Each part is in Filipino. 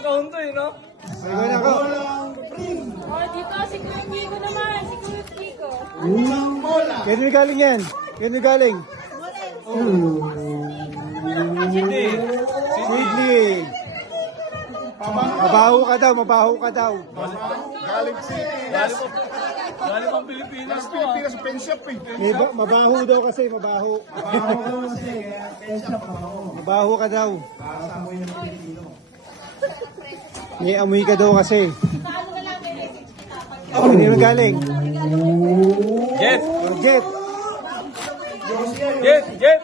Kaunto eh, no? Sige na ako. Oh, dito si Kuya Kiko naman. Si Kuya Kiko. Kaya galing yan? Kaya galing? Hindi. Sidney. Mabaho ka daw, mabaho ka daw. Galing Pilipinas. Galing pang Pilipinas to ah. Pilipinas, penshop eh. Mabaho daw kasi, mabaho. Mabaho ka daw. May amoy ka daw kasi. Hindi mo galing. Jet! Jet. Jet! Jet!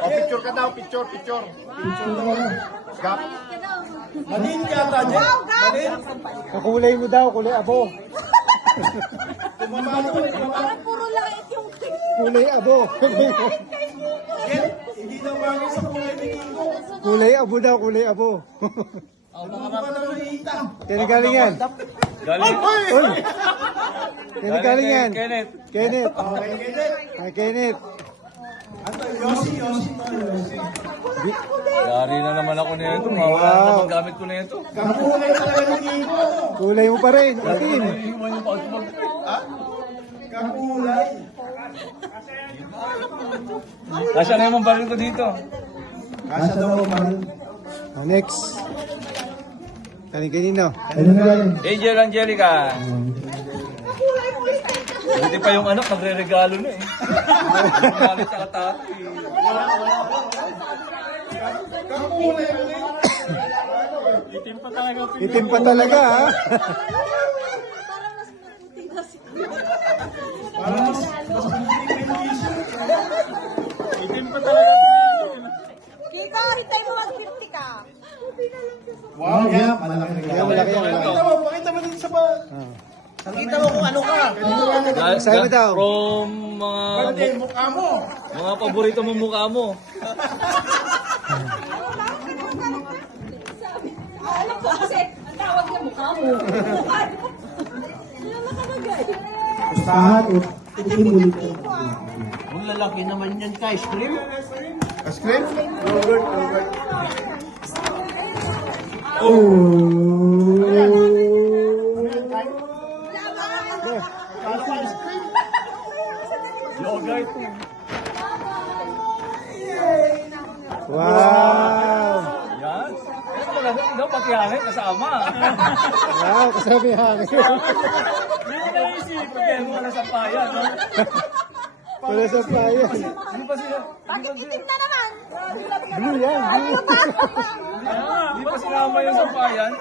O, picture ka daw, picture. Gap. Manin yata, Jet! Manin! Kakulay mo daw, kulay abo. Parang puro lait yung Kulay abo. Hindi na bagay sa kulay ni Kiko. Kulay abo daw, kulay abo. Kaya galing yan? Galing. Uy! Kaya galing yan? Kenneth. Kenneth. Ay, Kenneth. Yari na naman ako nito. Mawala na naman gamit ko nito. Kulay mo pa rin. Itim. Iwan yung pag-pag. Kasya na yung baril ko dito. Next. Kanino? Angel Angelica. Buti pa yung anak, nagre-regalo na eh. Galit sa katati. Itim pa talaga, ha? parang mas maputi na si Kiko, hintay mo mag-50 ka. Wow, yeah. Malaki Kaya malaki yan, malaki. Pakita mo din sa ba? Pakita mo kung ano ka. Sa'yo mo daw. From Pwede, mukha mo. mga paborito mong mukha mo. Alam ko kasi, ang tawag niya mukha mo. Mukha mo. Wala nakalagay. Pustahan o itim ulit. Ang lalaki naman yan ka, ice cream. Ice cream? Yogurt. Yogurt. Wow! Yan. Ito talaga, no, pati hangin kasama. Wow, kasabi hangin. Hindi ko naisip. Kaya mo na sa paya, no? Wala sa playa. Hindi pa sila, Bakit itim na naman? Blue yan, blue. hindi pa sinama yung sampayan.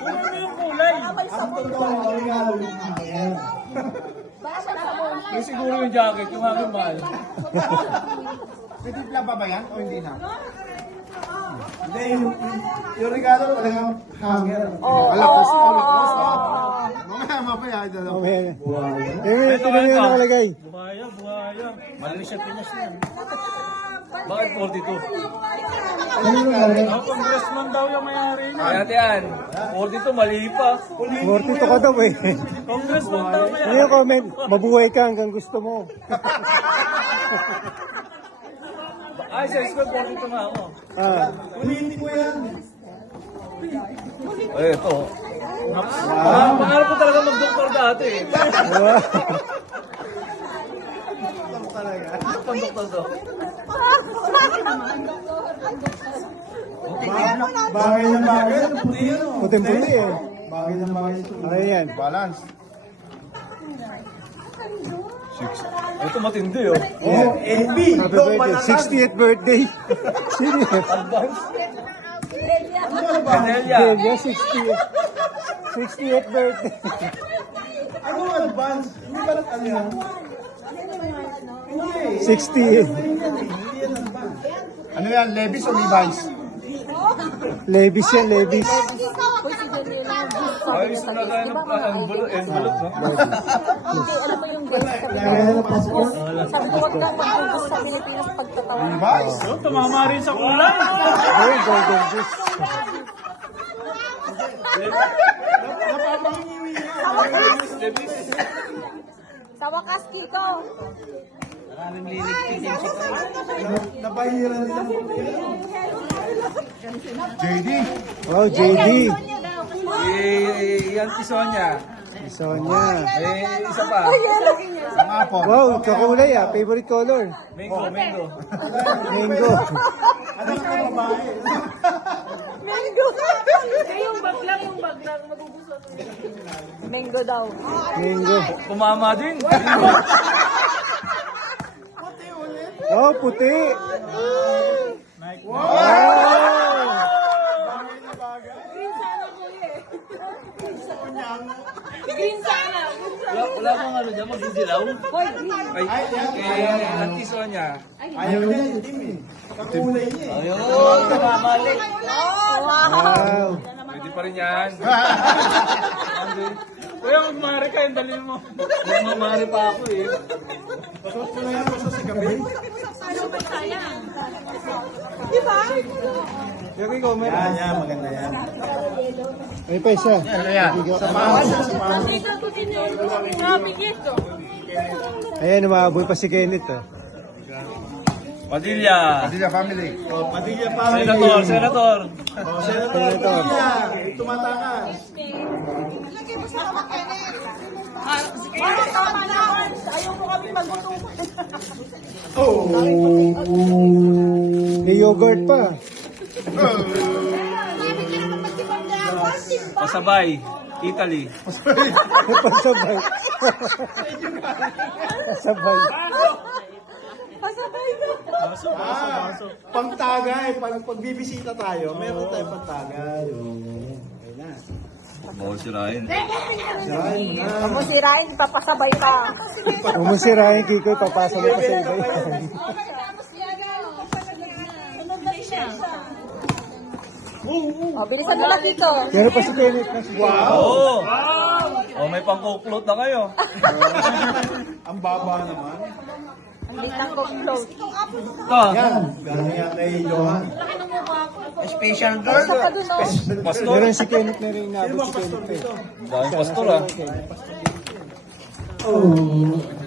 Puro na yung kulay. Yung siguro yung jacket, yung hangin mahal. Pwede pa ba yan o hindi na? Hindi, yung regalo talagang hanger. Alakos. Mamaya. Mamaya na. Tingnan mo yung nakalagay. Buhaya. Mali siya pinas na yan. Bakit 42? Ang congressman daw yung mayari na. Kaya yan, 42 mali pa. 42 ka daw eh. Congressman daw Ano yung comment? Mabuhay ka hanggang gusto mo. Ay, sa school, 42 nga ako. Ah. Ulitin mo yan. Ay, ito. Pangarap ko talaga mag-doktor dati eh. Wow. Pang-doktor to. Bagay na bagay. Puti yan o. Puting-puti eh. Bagay na bagay ito. Ano yan? Balance. Ito matindi oh. Oh, NB. Happy birthday. 60th birthday. Sino yan? Canelia. Yeah, 60th birthday. Ano advance? Hindi ba ano yan? 60th. Ano yan? Levi's o Levi's? Levis yan, Levis. Ay, sunagay ng envelope, no? Alam mo yung goals sa Pilipinas? Sabi ko, huwag kang mag-focus sa Pilipinas pagtatawa. Levi's? Tumama rin sa kulay. Ayun, golden juice. Sa wakas, Kiko. Maraming liligpitin si Napahiran din. JD. Wow, JD. Yan si Sonia. Si Sonia. May isa pa. Ang apo. Wow, kakulay ah. Favorite color. Mango, mango. Mango. Ano ka babae? Yung bag lang magugustuhan. Mango daw. Mango. Pumama din. Wow, puti. Wow. Green sana. Wala bang ano dyan, magdidilaw? Hoy, green. Ay, Auntie Sonia. Ayaw niya, itim eh. Kakulay niya eh. Ayun, namamalik. Wow. Pwede pa rin yan. Kuya, magmari ka, yung dalhin mo. Magmamari pa ako eh. Pasuot mo na yan, pasuot sa gabi. Diba? Yung ikaw, meron. Yan, maganda yan. May pa isa. Ano yan? Samahan siya, samahan. Dito ko din yung mabigit ko. Ayan, umahabol pa si Kenneth ah. Padilla. Padilla family. Oh, Padilla family. Senator, senator. Senator. Tumatakas. Parang tama na. Ayaw mo kami magutuman. May yogurt pa. Pasabay. Italy. May pasabay. Pasabay. Pasabay na. Pangtagay. Pag bibisita tayo, meron tayong pangtagay. Ayun na. Bawal sirahin. Huwag mo sirain, papasabay pa. Kung mo sirahin, Kiko, papasa mo pa sa iba. O, bilisan mo na dito. Pero pa si Kenneth. Oo. Oh, may pangkuklot na kayo. Ang baba naman. Hindi lang ko close. Ito. Yan. Galing yan kay Johan. Special girl. Isa pa dun, oh. Pastor. Meron si Kenneth na rin inabot si Kenneth eh. Dahil pastor ah.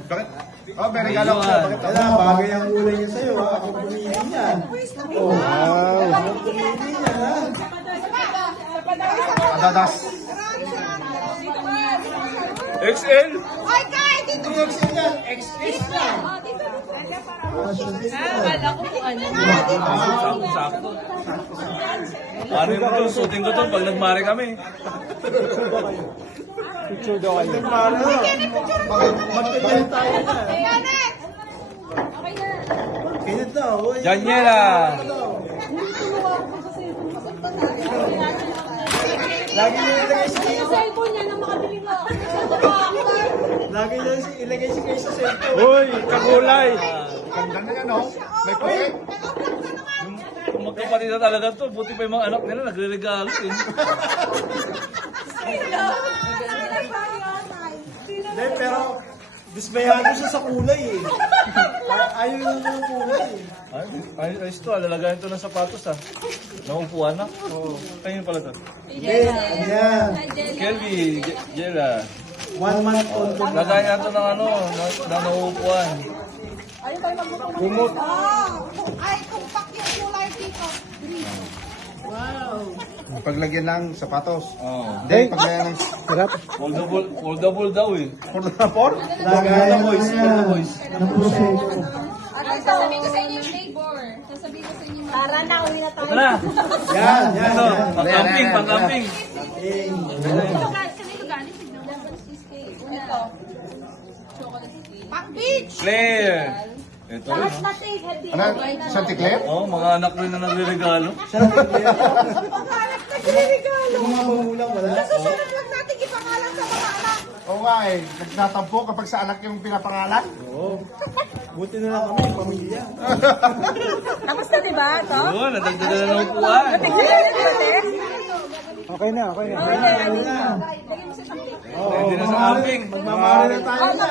Bakit? Oh, may regalo ko sa'yo. Bakit? Wala, bagay ang kulay niya sa'yo. Ako pumili niyan. Oh, Wow. adadas. XL. Sakto. Ano yung ito? Suting ko to pag nagmari kami. Picture daw kayo. Magkakita tayo na. Kinit na. Uy. Daniela. Lagi niya ilagay si Yung cellphone niya na makabili mo. Lagi niya ilagay si Kay sa cellphone. Uy, kakulay. Ganda na yan, oh. May puti. Kung magkapatid na talaga to, buti pa yung mga anak nila nagre-regalo eh. Hindi, pero dismayado siya sa kulay eh. Ayaw lang ng kulay eh. Ayos to, alalagayan to ng sapatos ah. Naupuan na? Oo. Kayo pala to. Hindi, ano yan? Kelby, Jella. 1 month old. Lagayan to ng ano, na naupuan. Ayun tayo magbuto. Gumot. Ay, kumpak yung kulay dito. Paglagyan ng sapatos. Oo. Hindi, paglagyan ng Hirap. Foldable daw eh. por. Lagayan ng boys. Ng proseso. Sasabihin ko sa inyo yung neighbor. Sasabihin ko sa inyo. Tara na, uwi na tayo. Ito na. Yan, yan, Ito, yan. pang-camping, pang-camping. Ito. Pang beach! Claire. Ito rin. Lahat na take, hindi. Ano? Santa Claire? Oh, mga anak rin na nagre-regalo. Pangalan na sinirigalo. Yung mga magulang wala. Susunod lang natin ipangalan sa mga anak. Oo nga eh. Nagtatampo kapag sa anak yung pinapangalan. Oo. Buti na lang kami, pamilya. Tapos na diba ito? Oo, nadagdagan na ng upuan. Okay na, okay na. Pwede na sa camping. Magmamahal na tayo na.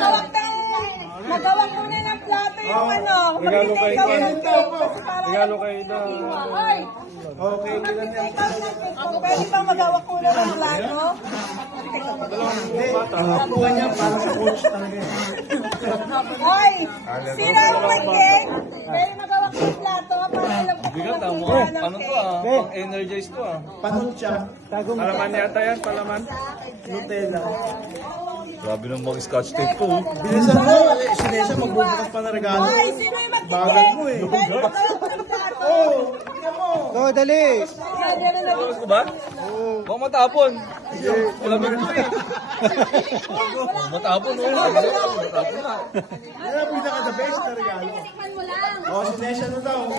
Nagawag mo na ng plato yung ano. Regalo kay Mag-take out Ken. ng cake. Kasi parang Regalo kay Ida. Ay, Okay, ilan yan? mag-take out ng cake. Pwede ba magawak mo na ng plato? Nakuha niya para sa coach talaga eh. Ay, sino ang mag-cake? Pwede magawak ng plato para alam ko Bigat ang Ano to pang energize to Panot siya. Tago mo. Palaman yata yan, palaman. Nutella. Grabe nung mag-scotch tape to. Bilisan mo. Si Nessa magbubukas pa ng regalo. Bagal mo eh. Go, dali. Tapos ko ba? Baka matapon. Malamig to eh. Baka matapon Matapon na. Yan ang pinaka-the best na regalo. Tikman mo lang. Oh, si Nessa na daw.